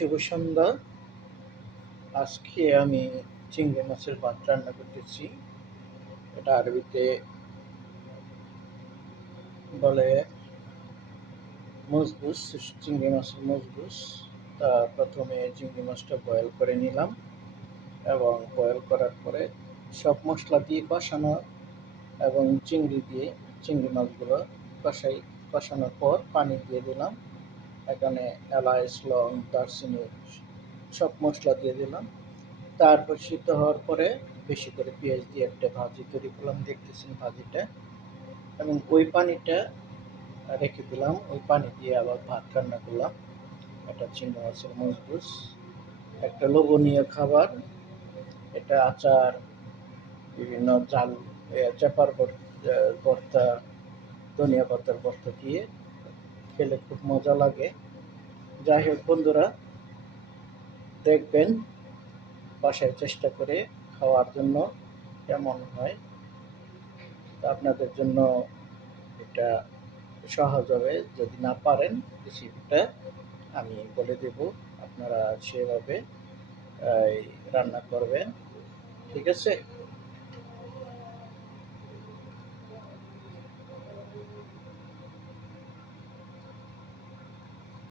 শুভ সন্ধ্যা। আজকে আমি চিংড়ি মাছের ভাত রান্না করতেছি। এটা আরবিতে বলে মজবুস, চিংড়ি মাছের মজবুস। তা প্রথমে চিংড়ি মাছটা বয়েল করে নিলাম এবং বয়েল করার পরে সব মশলা দিয়ে কষানো এবং চিংড়ি মাছগুলো কষানোর পর পানি দিয়ে দিলাম। এখানে এলাচ, লং, দারচিনি সব মশলা দিয়ে দিলাম। তারপর সিদ্ধ হওয়ার পরে বেশি করে পেঁয়াজ দিয়ে একটা ভাজি তৈরি করলাম, দেখতেছেন ভাজিটা, এবং ওই পানিটা রেখে দিলাম। ওই পানি দিয়ে আবার ভাত রান্না করলাম। এটা চিংড়ি মাছের মজবুস, একটা লোভনীয় খাবার। এটা আচার, বিভিন্ন জাল, চাপার ভর্তা, ধনিয়া পাতার ভর্তা দিয়ে খেলে খুব মজা লাগে। যাই হোক বন্ধুরা, দেখবেন বাসায় চেষ্টা করে খাওয়ার জন্য কেমন হয়। তা আপনাদের জন্য এটা সহজ হবে। যদি না পারেন রেসিপিটা আমি বলে দেব, আপনারা সেভাবে রান্না করবেন। ঠিক আছে?